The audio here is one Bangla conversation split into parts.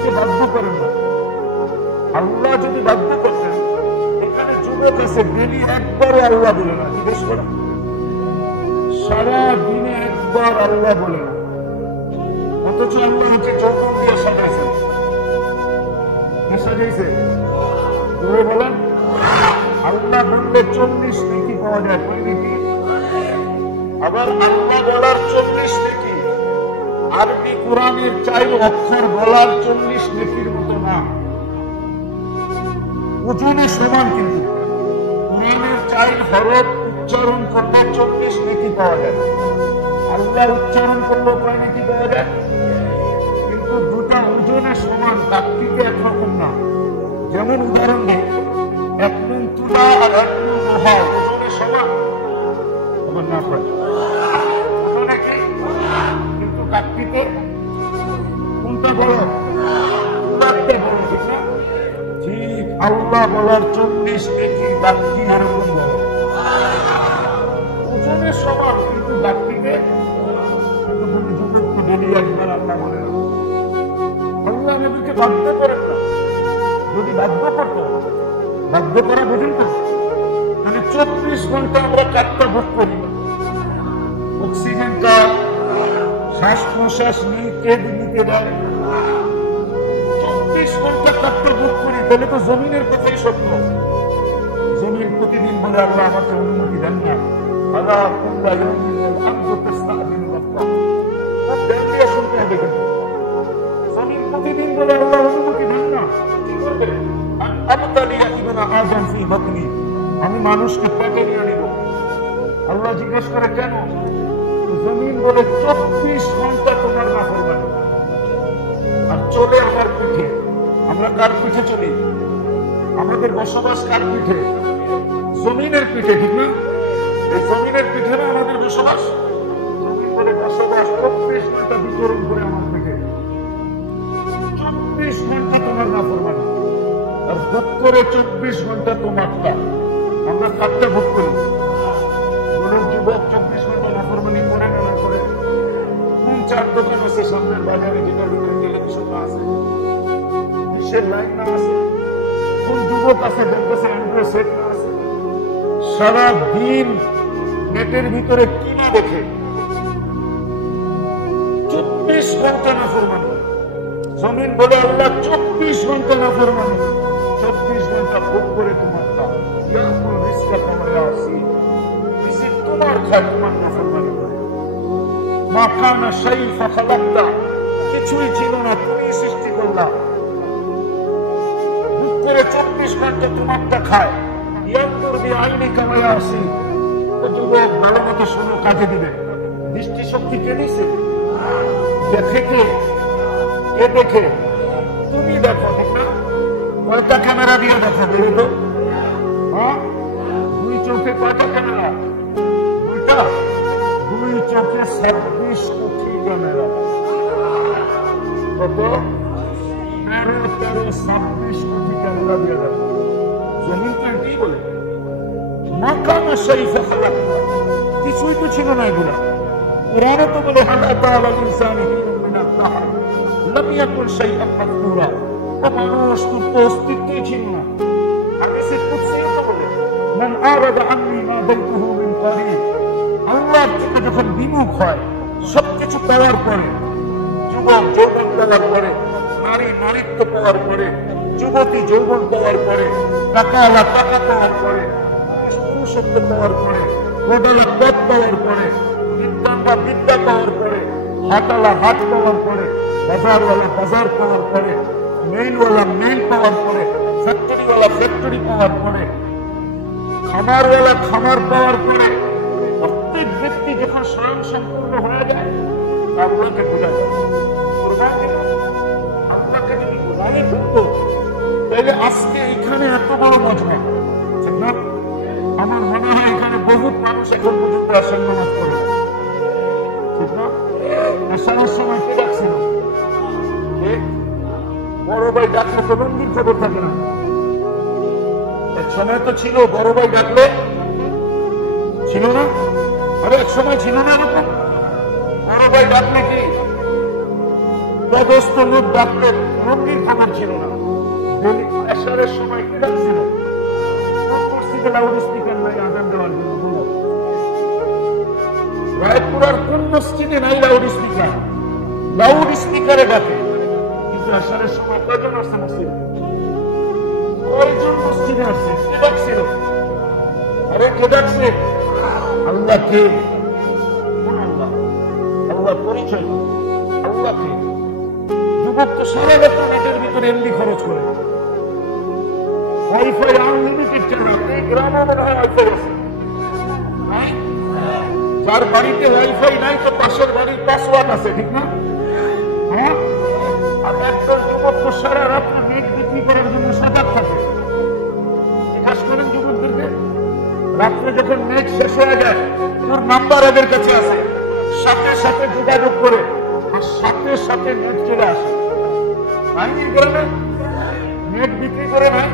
মানুষকে বাধ্য করেন না। আল্লাহ যদি বাধ্য করতেন, এখানে যুবক আছে ডেলি একবারও আল্লাহ বলে না, জিজ্ঞেস করা সারা দিনে একবার আল্লাহ বলে না, অথচ আল্লাহ হচ্ছে যৌবন দিয়ে সাজাইছেন। কি সাজাইছে? ধরে বলেন, আল্লাহ বললে 40 নেকি পাওয়া যায়, কই নেকি? আবার আল্লাহ বলার 40 নেকি আরবি কোরআনের 4 অক্ষর বলার 40 নেকির মতো না, ওজনে সমান। কিন্তু কোরআনের 4 হরফ উচ্চারণ করলে 40 নেকি পাওয়া যায়, আল্লাহ উচ্চারণ করলে কয় নেকি পাওয়া যায়? কিন্তু দুটা ওজনে সমান, তাকতিকে একরকম না। যেমন উদাহরণ দিই, 1 নুন তুলা আর 1 নুন লোহা ওজনে সমান, আবার না পায় কিন্তু তাকতিকে কোনটা বড়? তুলারটা বড়, ঠিক না? ঠিক আল্লাহ বলার 40 নেকি বাকি এরকম বড়, ওজনে সমান কিন্তু বাকিতে একবার আল্লাহ বলে না। আল্লাহ আমাদেরকে বাধ্য করেন না। যদি বাধ্য করত, বাধ্য করা বুঝেন না, মানে 24 ঘন্টা আমরা কাজটা ভোগ করি, অক্সিজেনটা শ্বাস প্রশ্বাস নিতে দেয়, 24 ঘন্টা কাজটা ভোগ করি, তাহলে তো জমিনের কথাই সত্য। জমিন প্রতিদিন বলে আল্লাহ আমাকে অনুমতি দেন না, আল্লাহ শুনতে হবে। জমিন প্রতিদিন বলে আল্লাহ অনুমতি দেন না, কি করবে? আমি মানুষকে পেটে নিয়ে নিব। আল্লাহ জিজ্ঞেস করে কেন? জমিন বলে 24 ঘন্টা তোমার নাফরমানি, আর চলে আমার পিঠে। আমরা কার পিঠে চলি? আমাদের বসবাস কার পিঠে? জমিনের পিঠে, ঠিক না? এই জমিনের পিঠে না আমাদের বসবাস। জমিন বলে বসবাস 24 ঘন্টা বিতরণ করে আমার পিঠে, 24 ঘন্টা তোমার নাফরমানি, আর ভোগ করে 24 ঘন্টা তোমারটা। আমরা কারটা ভোগ করি? মনের যুবক 24 ঘন্টা নাফরমানি করে না করে? কোন 4 দোকান আছে সামনের বাজারে যেটার ভিতরে টেলিভিশন না আছে, ডিশের লাইন না আছে? কোন যুবক আছে দেখতেছে অ্যান্ড্রয়েড সেট না আছে? সারা দিন নেটের ভিতরে কি দেখে? 24 ঘন্টা নাফরমানি। জমিন বলে আল্লাহ 24 ঘন্টা নাফরমানি, 24 ঘন্টা ভোগ করে তোমার দাও। তোমার খায়, তোমার নাফরমানি করে। মা কানা শাইফা খালাক্তা, কিছুই ছিল না, তুমি সৃষ্টি করলা। ভোগ করে 24 ঘন্টা তোমারটা খায়। ইয়ানতুর বিআইনিকা ওয়া ইয়াসি, ও যুবক ভালো মতো শোনো, কাজে দিবে। দৃষ্টিশক্তি কে দিছে? দেখে কে? কে দেখে? তুমি দেখো, ঠিক না? কয়টা ক্যামেরা দিয়ে দেখো বলো তো? হ্যাঁ, 2 চোখে কয়টা ক্যামেরা? 2টা। 2 চোখে 26 কোটি ক্যামেরা। কত? 26 কোটি ক্যামেরা দিয়ে দেখো। জমিন তো এটাই বলে মাকানা শাইফা খালাক্তা, কিছুই তো ছিল না এগুলা। কোরআনে তো বলে হাল আতা আলাল ইনসানি হিনুম মিনাদ দাহর লাম ইয়াকুন শাইআন মাযকুরা, মানুষ তো অস্তিত্বই ছিল না। হাদিসে কুদসি তো বলে মান আরাদা আন্নি মা বাইতুহু মিন করিব, আল্লাহ থেকে যখন বিমুখ হয়, সবকিছু পাওয়ার পরে, যুবক যৌবন পাওয়ার পরে, নারী নারীত্ব পাওয়ার পরে, যুবতী যৌবন পাওয়ার পরে, টাকাওয়ালা টাকা পাওয়ার পরে, পুরুষত্ব পাওয়ার পরে, পদলা পদ পাওয়ার পরে, বিদ্যানরা বিদ্যা পাওয়ার পরে, হাটওয়ালা হাট পাওয়ার পরে, বাজারওয়ালা বাজার পাওয়ার পরে, মেইলওয়ালা মেইল পাওয়ার পরে, ফ্যাক্টরিওয়ালা ফ্যাক্টরি পাওয়ার পরে, খামারওয়ালা খামার পাওয়ার পরে, প্রত্যেক ব্যক্তি যখন স্বয়ং সম্পূর্ণ হয়ে যায়, আল্লাহকে বোঝা যায়। আল্লাহকে যদি বোঝালে ঢুকতো, তাহলে আজকে এখানে এত বড় মজমা, ঠিক না? আমার মনে হয় এখানে বহুত মানুষ এখন পর্যন্ত আসেন নামাজ পড়ে, ঠিক না? আসানোর সময় কে ডাকছিল? বড় ভাই ডাকলে তো দিন খবর থাকে না। এক সময় তো ছিল বড় ভাই ডাকলে, ছিল না? আরে এক সময় ছিল না এরকম? বড় ভাই ডাকলে কি বেদস্ত লোক ডাক্তার রোগীর খবর ছিল না। এশারের সময় কি ডাকছিল? মসজিদে লাউড স্পিকার নাই আজান দেওয়ার জন্য। রায়পুরার কোন মসজিদে নাই লাউড স্পিকার? লাউড স্পিকারে ডাকে, কিন্তু এশারের সময় কয়জন আসছে মসজিদে? কয়জন মসজিদে আসছে? কি ডাকছিল? আরে কে ডাকছে? আল্লাহ কে? আল্লাহ পরিচয়, আল্লাহ কে? যুবক তো সারা বছর নেটের ভিতরে এমনি খরচ করে, ওয়াইফাই আনলিমিটেড চালাতে। গ্রামে মনে হয় ওয়াইফাই আছে, যার বাড়িতে ওয়াইফাই নাই তো পাশের বাড়ির পাসওয়ার্ড আছে, ঠিক না? হ্যাঁ, আর একজন যুবক তো সারা রাত নেট বিক্রি করার জন্য সজাগ থাকে। কাজ করেন যুবকদেরকে, রাত্রে যখন নেট শেষ হয়ে যায় তোর নাম্বার এদের কাছে আছে, সাথে সাথে যোগাযোগ করে আর সাথে সাথে নেট চলে আসে। নেট বিক্রি করে নাই,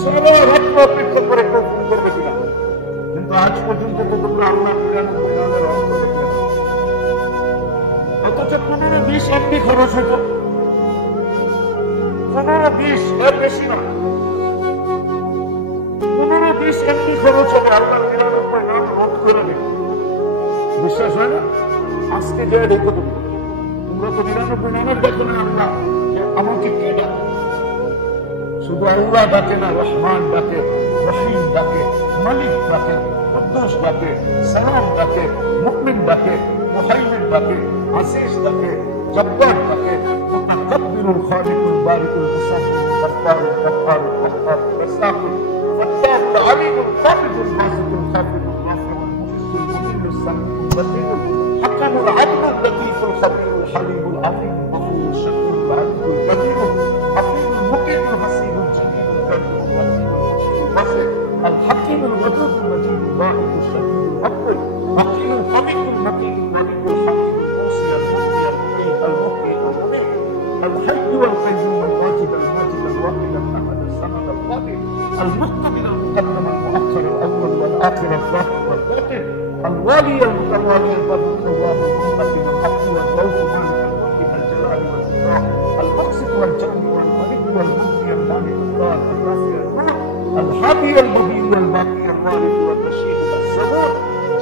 সারা রাত অপেক্ষা করে করবে কিনা। কিন্তু আজ পর্যন্ত তো তোমরা আল্লাহ অথচ 15-20 এমবি খরচ হতো, 15-20 এর বেশি না, 15-20 এমবি খরচ হবে আল্লাহ 99 নাম রোধ করে দেবে। বিশ্বাস হয় না? আজকে যে দেখো তোমরা তো 99 নামের দেখো না। আল্লাহ আমাকে কে ডাকে? শুধু আল্লাহ ডাকে না, রহমান ডাকে, রহিম ডাকে, মালিক ডাকে, কুদ্দুস ডাকে, সালাম ডাকে, মুমিন ডাকে, মুহাইমিন ডাকে, আসিস ডাকে, জব্বার ডাকে, মুতাকাব্বিরুল খালিকুল বারিকুল মুসাব্বিহ গফফারুল গফফারুল গফফারুল রাসাকুল ফাত্তাহুল আলিমুল কাবিদুল বাসিতুল খাফিদুল রাফিউল মুহিসুল মুমিনুস সামিউল বসীরুল হাকিমুল আদলুল লতীফুল খবীরুল হালিমুল আযীমুল গফুরুল শাকুরুল আযীমুল কবীরুল হাফিজুল মুকিমুল হাসিবুল জালিলুল কারীমুল বাসির الحكيم الودود المجيد الواحد الشهيد الأكبر حكيم الحميد المكين الملك الحكيم الموصي المبدي المعيد المحيي المميت الحي والقيوم الواجد الماجد الواحد الأحد الصمد القادر المقتدر المقدم المؤخر الأول والآخر الظاهر والباطن الوالي المتوالي البديع الله المنتقم الحق والغوث مالك الملك الجلال والإكرام المقسط والجاني والملك والمبدي المالك الدار الرافع الملك الحبي البديع الباقي الوارث والرشيد الصبور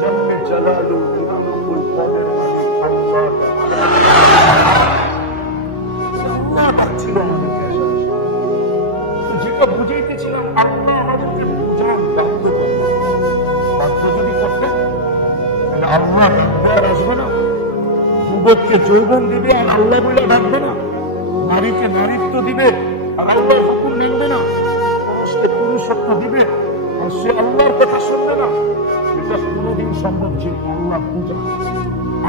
جل جلاله الملك القادر عليم الله ছিল আমাদেরকে। যেটা বুঝাইতেছিলাম আল্লাহ আমাদেরকে বুঝান বাধ্য করবে, বাধ্য যদি করতে তাহলে আল্লাহ ডাকবার আসবে না। যুবককে যৌবন দিবে আর আল্লাহ বলে ডাকবে না, নারীকে নারীত্ব দিবে আর আল্লাহর হুকুম নিবে না, পুরুষকে পুরুষত্ব দিবে আর সে আল্লাহর কথা শুনবে না। এটা কোনোদিন সম্ভব ছিল আল্লাহ বুঝা।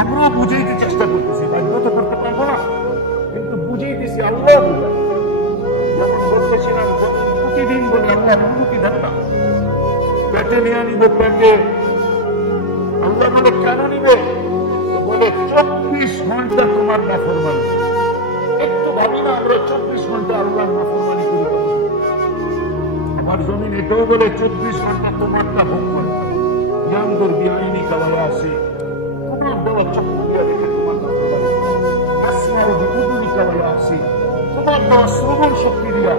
আমরা বুঝাইতে চেষ্টা করতেছি, বাধ্য তো করতে পারবো না, কিন্তু বুঝাইতেছি আল্লাহ বুঝা। যেমন বলতেছিলাম প্রতিদিন বলে আল্লাহ অনুমতি দেন না, পেটে নিয়ে নিবে, পেটে আল্লাহ বলে কেন নিবে? বলে 24 ঘন্টা তোমার নাফরমানি। একটু ভাবি না আমরা 24 ঘন্টা আল্লাহর নাফরমানি করি। আমার জমিন এটাও বলে 24 ঘন্টা তোমারটা ভোগ করে। ইয়ানদুর বিআইনি কাওয়া আসে, তোমার দেওয়া চক্ষু দিয়ে রেখে তোমার নাফরমানি করে। আসমাউ বিউদুনি কাওয়া আসে, তোমার দেওয়া শ্রবণ শক্তি দিয়া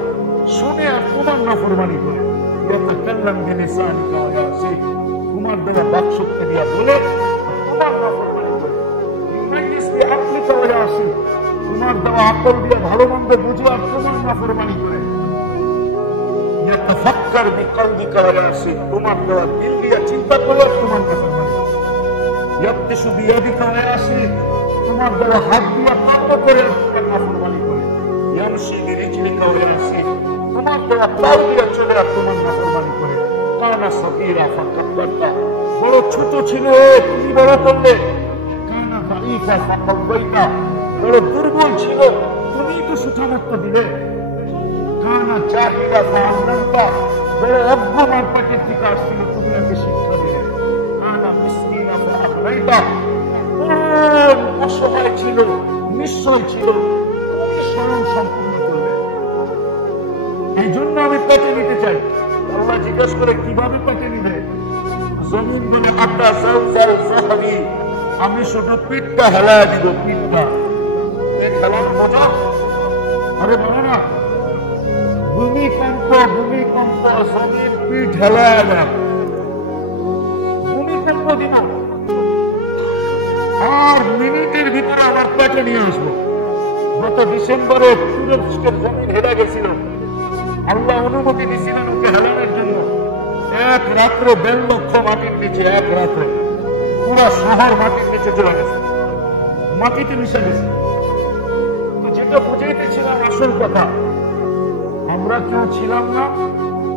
শুনে আর তোমার নাফরমানি করে। ইয়াতাকাল্লাম বিলিসানি কাওয়া আসে, তোমার দেওয়া বাক শক্তি দিয়া বলে তোমার নাফরমানি করে। ইউনাইটিস বিআকলি কাওয়া আসে, তোমার দেওয়া আকল দিয়ে ভালো মন্দ বুঝে আর তোমার নাফরমানি করে। ইয়াতাফাক্কার বিকলবিকা ওয়া ইয়াসির, তোমার দেওয়া দিল দিয়ে চিন্তা করে তোমার নাফরমানি করে। ইয়াবতিশু বিয়াদিকা ওয়া ইয়াসির, তোমার দেওয়া হাত দিয়ে কর্ম করে তোমার নাফরমানি করে। ইয়ামশি বিরিজলিকা ওয়া ইয়াসির, তোমার দেওয়া পাও দিয়ে চলে আর তোমার নাফরমানি করে। কানা সগীরা ফাকাব্বারতা, বড় ছোট ছিল তুমি বড় করলে। কানা দাঈফা ফাকাওয়াইতা, বড় দুর্বল ছিল তুমি তো সুঠামত্ব দিলে। কানা জাহিলা ফাআল্লামতা, বড় অজ্ঞান পাকের থেকে আসছিল তুমি ওকে শিক্ষা দিলে। কানা মিসকিনা ফাআগনাইতা, অসহায় ছিল নিশ্চয় ছিল তুমি স্বয়ং সম্পূর্ণ করবে। এই জন্য আমি পেটে নিতে চাই। আল্লাহ জিজ্ঞাসা করে কিভাবে পেটে নিবে? জমিন বলে আটা সাউসাল সাহাবি, আমি শুধু পিঠটা হেলায় দিব, পিঠটা খেলানো বোঝা? আরে বলো না, ভূমিকম্প ভূমিকম্প জমির পিঠ হেলায় না, ভূমিকম্প দিন আর মিনিটের ভিতরে আমার পেটে নিয়ে আসবো। গত ডিসেম্বরে তুরস্কের জমিন হেলা গেছিল, আল্লাহ অনুমতি দিয়েছিলেন ওকে হেলানোর জন্য। এক রাত্রে 1.5 লক্ষ মাটির নিচে, এক রাত্রে পুরো শহর মাটির নিচে চলে গেছে, মাটিতে মিশে গেছে। যেটা বুঝাইতেছিলাম আসল কথা, আমরা কেউ ছিলাম না,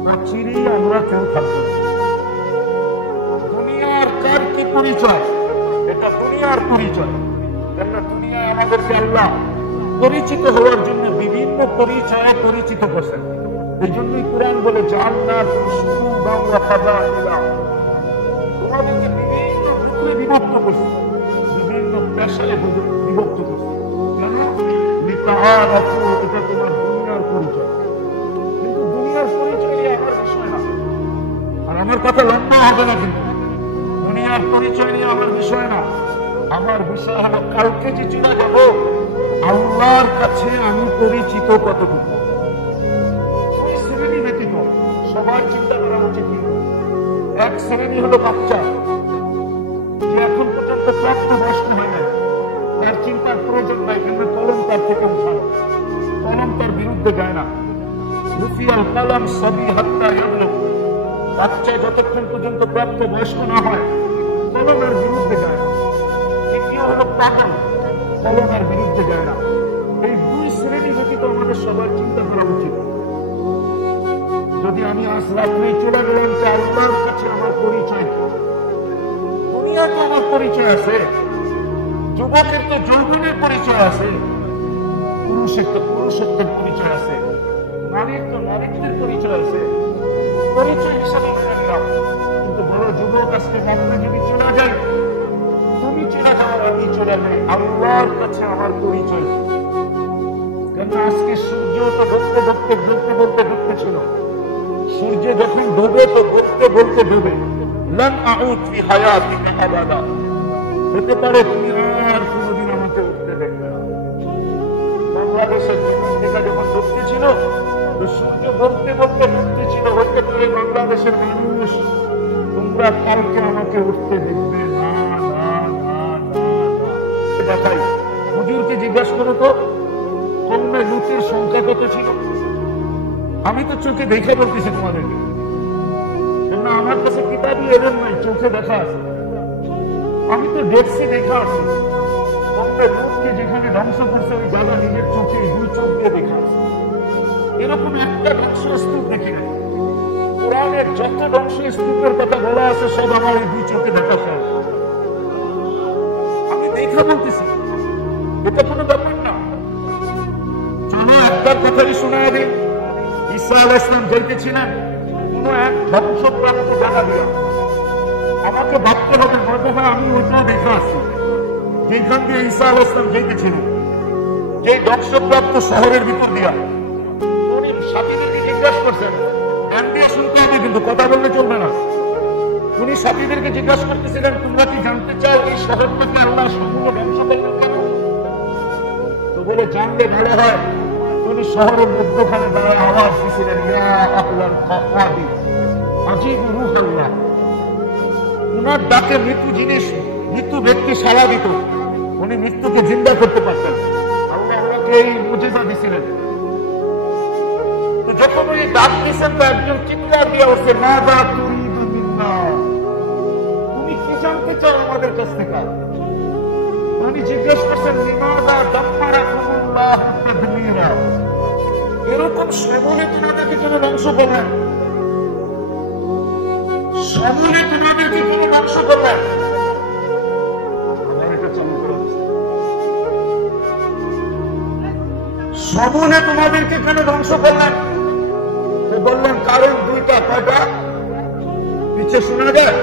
আর চিরি আমরা কেউ থাকবো না। দুনিয়ার কার কি পরিচয়? এটা দুনিয়ার পরিচয়। কেননা দুনিয়ায় আমাদেরকে আল্লাহ পরিচিত হওয়ার জন্য বিভিন্ন পরিচয়ে পরিচিত করছেন। এই জন্যই কুরআন বলে জান্নাত তোমাদেরকে বিভিন্ন রূপে বিভক্ত করছে, বিভিন্ন পেশায় বিভক্ত করছে। কেন? এটা তোমার দুনিয়ার পরিচয়। কিন্তু দুনিয়ার পরিচয় আমার বিষয় না, আর আমার কথা লম্বা হবে না। কিন্তু দুনিয়ার পরিচয় নিয়ে আমার বিষয় না, আমার বিষয় হলো কালকে যে চলে যাবো আল্লাহর কাছে আমি পরিচিত কতটুকু। ওই শ্রেণী ব্যতীত সবার চিন্তা করা উচিত। এক শ্রেণী হলো বাচ্চা, যে এখন পর্যন্ত প্রাপ্ত বয়স্ক হয় না, তার চিন্তার প্রয়োজন নাই, কিন্তু কলম তার থেকে উঠানো, কলম তার বিরুদ্ধে যায় না। রুফিয়াল কলম সবই হত্যা ইয়াবলুগ, বাচ্চা যতক্ষণ পর্যন্ত প্রাপ্ত বয়স্ক না হয় কলমের বিরুদ্ধে যায় না। দ্বিতীয় হলো পাগল, কলমের বিরুদ্ধে যায় না। এই দুই শ্রেণী ব্যতীত আমাদের সবার চিন্তা করা উচিত। যদি আমি আজ রাত্রে চলে গেলাম যে আল্লাহর কাছে আমার পরিচয়, দুনিয়াতে আমার পরিচয় আছে, যুবকের তো যৌবনের পরিচয় আছে, পুরুষের তো পুরুষত্বের পরিচয় আছে, নারীর তো নারীত্বের পরিচয় আছে, পরিচয় হিসাবে রাখলাম। কিন্তু বড় যুবক আজকে রাত্রে যদি চলে যায়, তুমি চলে যাও, আমি চলে যাই, আল্লাহর কাছে আমার পরিচয়। কেন? আজকে সূর্য তো ডুবতে ডুবতে ডুবতে বলতে ডুবতে ছিল, সূর্য যখন ডুবে তো বলতে বলতে ডুবে। লান আউদ ফি হায়াতিকা আবাদা, হতে পারে তুমি আর কোনোদিন আমাকে উঠতে দেখবে না। বাংলাদেশের পত্রিকা যখন ডুবতে ছিল, সূর্য বলতে বলতে ডুবতে ছিল, হতে পারে বাংলাদেশের মানুষ তোমরা কালকে আমাকে উঠতে দেখবে না। দেখাই হুজুরকে জিজ্ঞাসা করো তো কমে লুটের সংখ্যা কত ছিল? আমি তো চোখে দেখে বলতেছি তোমাদেরকে, কেননা আমার কাছে কিতাবই এলেন নাই, চোখে দেখা আছে। আমি তো দেখছি, দেখা আছে। কমে লুটকে যেখানে ধ্বংস করছে ওই জায়গা নিজের চোখে দুই চোখ দিয়ে দেখা আছে। এরকম একটা ধ্বংসস্তূপ দেখি নাই। কোরআনের যত ধ্বংসস্তূপের কথা বলা আছে সব আমার এই দুই চোখে দেখা শেষ। আমি দেখা বলতেছি, এটা কোনো ব্যাপার না। চলো একবার কথাই শোনা দিন। ঈসা আলাইহিস সালাম যাইতেছিলেন কোন এক ধ্বংসপ্রাপ্ত জায়গা দিয়া। আমাকে ভাবতে হবে, মনে হয় আমি ওইটাও দেখা আসছি, যেখান দিয়ে ঈসা আলাইহিস সালাম যাইতেছিলেন, যে ধ্বংসপ্রাপ্ত শহরের ভিতর দিয়া। উনি সাথীদেরকে জিজ্ঞাসা করছেন, ধ্যান দিয়ে শুনতে হবে কিন্তু কথা বললে চলবে না। উনি সাথীদেরকে জিজ্ঞাসা করতেছিলেন, তোমরা কি জানতে চাও এই শহরটাকে আল্লাহ সমূহ ধ্বংস করবেন কেন? তো বলে জানলে ভালো হয়। উনি শহরের মধ্যখানে দাঁড়ায় আওয়াজ দিয়েছিলেন, ইয়া আহলাল খাওয়াবি আজিবু রূহাল্লাহ। উনার ডাকে মৃত্যু জিনিস, মৃত্যু ব্যক্তি সাড়া দিত, উনি মৃত্যুকে জিন্দা করতে পারতেন। আল্লাহ ওনাকে এই মুজিজা দিয়েছিলেন। তো যখন উনি ডাক দিয়েছেন তো একজন চিৎকার দিয়ে উঠছে, মাযা তুরিদু মিন্না, তুমি কি জানতে চাও আমাদের কাছ থেকে? উনি জিজ্ঞেস করছেন, লিমাযা দাম্মারাকুমুল্লাহু তাদমীরা, এরকম সমূলে তোমাদেরকে কেন ধ্বংস করলেন? সমূলে তোমাদেরকে কেন ধ্বংস করলেন? সমূলে তোমাদেরকে কেন ধ্বংস করলেন? বললেন কারণ দুইটা। কয়টা? পিছিয়ে শোনা যায়।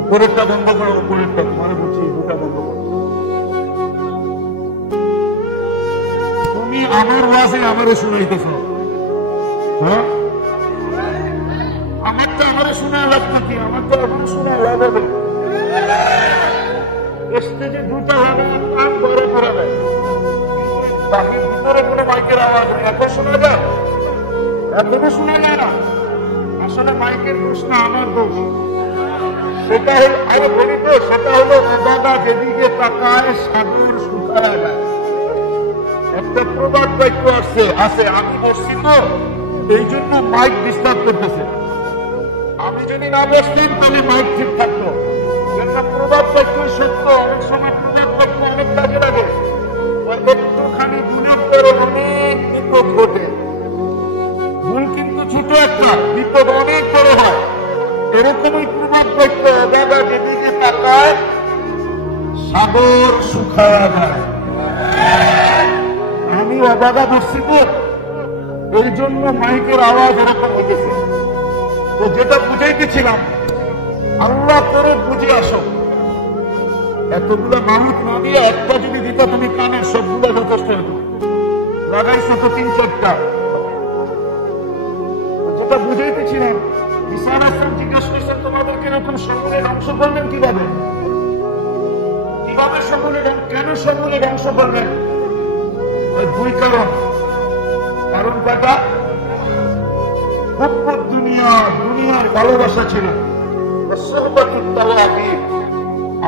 উপরেরটা বন্ধ করো, উপরেরটা তোমার বলছি, দুটা বন্ধ করো। তুমি আমার ওয়াজে আমারে শুনাইতেছ, হ্যাঁ? আমারটা আমারে শোনা লাভ নাকি? আমার তো এখন শোনা লাভ হবে। স্টেজে দুটা হবে কান বড় করে দেয়, বাকির ভিতরে কোনো মাইকের আওয়াজ নেই। এখন শোনা যায়? এখনো শোনা যায় না। আসলে মাইকের দোষ না, আমার দোষ। সেটা হল, আমি বলি তো, সেটা হলো দাদা যেদিকে তাকায় সাগর শুকায় যায়। একটা প্রবাদ বাক্য আছে, আমি বসছি তো এই জন্য মাইক ডিস্টার্ব করতেছে। আমি যদি না বসতেন তাহলে মাইক ঠিক থাকতো। একটা প্রবাদ বাক্য সত্য, অনেক সময় প্রবাদ বাক্য অনেক কাজে লাগে। একটুখানি ভুলের পরে অনেক বিপদ ঘটে। ভুল কিন্তু ছোট একটা, বিপদ অনেক বড় হয়। এরকমই প্রবাদ বাক্য, দাদা যেদিকে তাকায় সাগর শুকায়া যায়। আমি অবাধা বসছি তো এই জন্য মাইকের আওয়াজ এরকম হইতেছে। তো যেটা বুঝাইতেছিলাম, আল্লাহ করে বুঝে আসো। এতগুলো মাহুত না দিয়ে একটা যদি দিত তুমি কানে, সবগুলো যথেষ্ট হতো। লাগাইছো তো 3-4টা। যেটা বুঝাইতেছিলাম, ঈসা আলাইহিস সালাম জিজ্ঞাসা করছেন তোমাদেরকে এরকম সমূলে ধ্বংস করলেন কিভাবে? কিভাবে সমূলে, কেন সমূলে ধ্বংস করলেন? দুই কারণ। কারণ কটা? দুনিয়ার ভালোবাসা ছিল।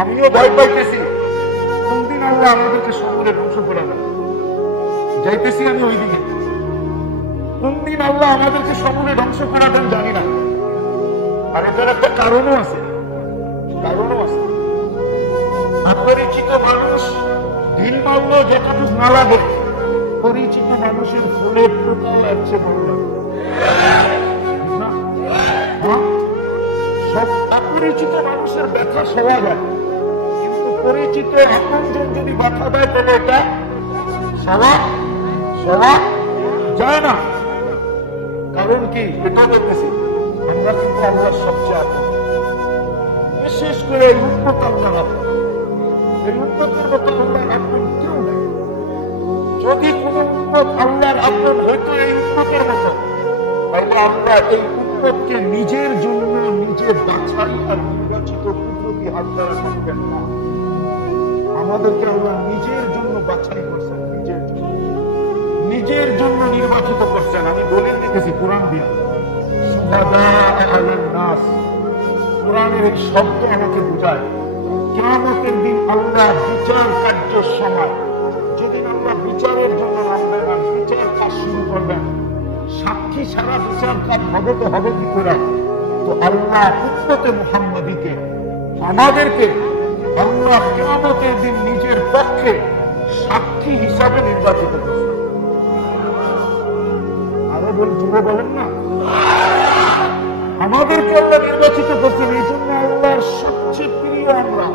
আমিও ভয় পাইতেছি কোন দিন আল্লাহ আমাদেরকে সমূলে ধ্বংস করে দেন। যাইতেছি আমি ওই দিকে, কোন দিন আল্লাহ আমাদেরকে সমূলে ধ্বংস করে দেন জানি না। আর এটার একটা কারণও আছে। অপরিচিত মানুষ ঢিল মারলেও যতটুকু না লাগে, পরিচিত মানুষের ফুলের টুকাও একছে বলল না। সব অপরিচিত মানুষের ব্যথা সওয়া যায়, কিন্তু পরিচিত আপনজন যদি ব্যথা দেয় তাহলে এটা সওয়া যায় না। কারণ কি? এটা বলতেছি, আমরা কিন্তু আল্লাহর সবচেয়ে আপন। বিশেষ করে এই উন্নত আল্লাহর আপন, এই উন্নতের মতো আল্লাহর আপন কেউ নেই। যদি কোন উন্নত আল্লাহর আপন হইতো এই উন্নতের মতো, তাহলে আমরা এই উন্নতকে নিজের জন্য নিজে বাছাই আর নির্বাচিত কুদরতি হাত দ্বারা করবেন না। আমাদেরকে আল্লাহ নিজের জন্য বাছাই করছেন, নিজের জন্য নির্বাচিত করছেন। আমি দলিল দেখেছি কোরআন দিয়ে, কোরআনের এই শব্দ আমাকে বোঝায় কিয়ামতের দিন আল্লাহ বিচার কার্যের সময়, যেদিন আল্লাহ বিচারের জন্য নামবেন আর বিচার কাজ শুরু করবেন, সাক্ষী সারা বিচার কাজ হবে তো হবে কি করে? তো আল্লাহ উম্মতে মুহাম্মাদীকে, আমাদেরকে আল্লাহ কিয়ামতের দিন নিজের পক্ষে সাক্ষী হিসাবে নির্বাচিত করছেন। আরো বলেন না, আমাদেরকে আল্লাহ নির্বাচিত করছেন। এই জন্য আল্লাহর সবচেয়ে প্রিয় আমরা।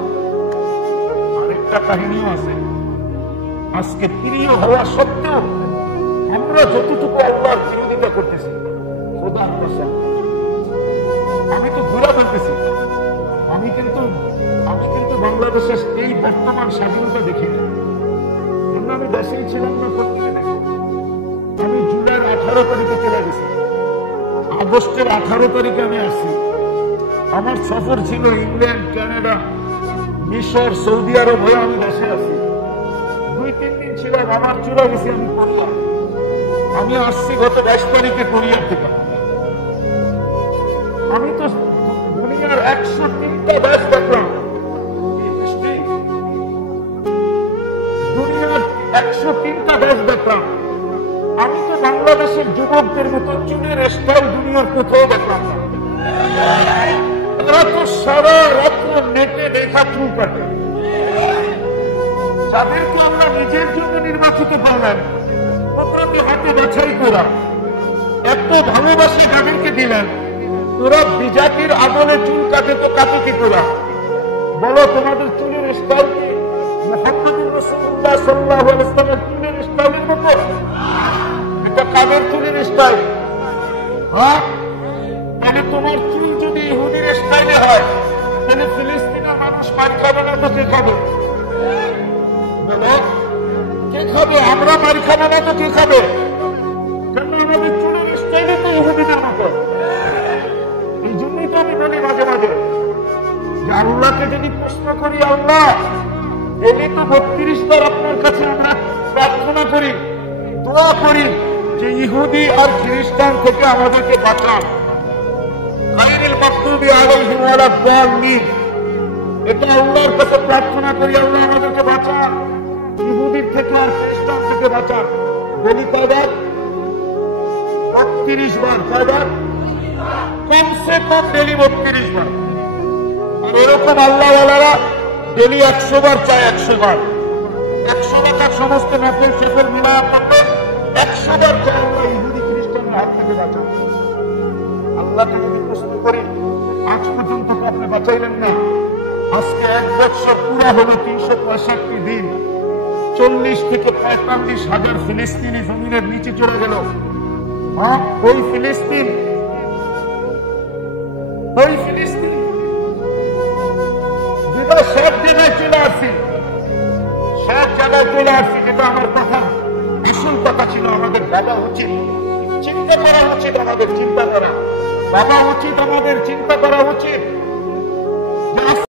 আরেকটা কাহিনীও আছে, আজকে প্রিয় হওয়া সত্ত্বেও আমরা যতটুকু আল্লাহর বিরোধিতা করতেছি, খোদার কসম, আমি তো ঘুরা বলতেছি, আমি কিন্তু বাংলাদেশের এই বর্তমান স্বাধীনতা দেখিনি। আমি দেশেই ছিলাম না, পত্রিকা দেখি। আমি জুলাইয়ের 18 তারিখে চলে গেছি, আগস্টের 18 তারিখে আমি আসছি। আমার সফর ছিল ইংল্যান্ড, কানাডা, মিশর, সৌদি আরব হয়ে আমি দেশে আছি। 2-3 দিন ছিলাম, আমার চলে গেছি আমি কোরিয়া। আমি আসছি গত 22 তারিখে কোরিয়ার থেকে। আমি তো দুনিয়ার 103টা দেশ দেখলাম, দুনিয়ার 103টা দেশ দেখলাম। আমি তো বাংলাদেশের যুবকদের মতো চুলের স্টাইল দুনিয়ার কোথাও দেখলাম না। এরা তো সারা রাত্র নেটে দেখা চুল কাটে। যাদেরকে আমরা নিজের জন্য নির্বাচিত করলাম, ওরা হাতে বাছাই করা, এত ভালোবাসে যাদেরকে দিলেন, ওরা বিজাতির আদলে চুল কাটে তো কাটে কি করা? বলো তোমাদের চুলের স্টাইল কি মুহাম্মদুর রাসূলুল্লাহ সাল্লাল্লাহু আলাইহি ওয়াসাল্লামের চুলের স্টাইলের মতো? এটা কাদের চুলের স্টাইল? হ্যাঁ, তাহলে তোমার চুল যদি ইহুদির স্টাইলে হয়, তাহলে ফিলিস্তিনের মানুষ মার খাবে না তো কে খাবে? বলো কে খাবে? আমরা মার খাবো না তো কে খাবে? কেন? আমাদের চুলের স্টাইলে তো ইহুদিদের মতো। এই জন্যই তো আমি বলি মাঝে মাঝে যে আল্লাহকে যদি প্রশ্ন করি, আল্লাহ ডেলি তো 32 বার আপনার কাছে আমরা প্রার্থনা করি, দোয়া করি যে ইহুদি আর খ্রিস্টান থেকে আমাদেরকে বাঁচান। গায়রিল মাগদুবি আলাইহিম ওয়ালাদ-দাল্লিন, এটা আল্লাহর কাছে প্রার্থনা করি, আল্লাহ আমাদেরকে বাঁচান, ইহুদির থেকে আর খ্রিস্টান থেকে বাঁচান। ডেলি কয়বার? 32 বার। কয়বার? কমসে কম ডেলি 32 বার। আর এরকম আল্লাহওয়ালারা ডেলি 100 বার চায়, 100 বার, 100 টাকার সমস্ত নকল সেফের মিলায়া করবে, 100 বার চায় আল্লাহ ইহুদি খ্রিস্টানের হাত থেকে বাঁচান। আল্লাহকে যদি প্রশ্ন করি, আজ পর্যন্ত তো আপনি বাঁচাইলেন না। আজকে 1 বছর পুরা হলো, 365 দিন, 40 থেকে 45 হাজার ফিলিস্তিনি জমিনের নিচে চলে গেল। হ্যাঁ, ওই ফিলিস্তিন যেটা সব জায়গায় চলে আসছি, সব জায়গায় চলে আসছি, যেটা আমার কথা আসল কথা ছিল। আমাদের ভাবা উচিত, চিন্তা করা উচিত, আমাদের চিন্তা করা, ভাবা উচিত, আমাদের চিন্তা করা উচিত।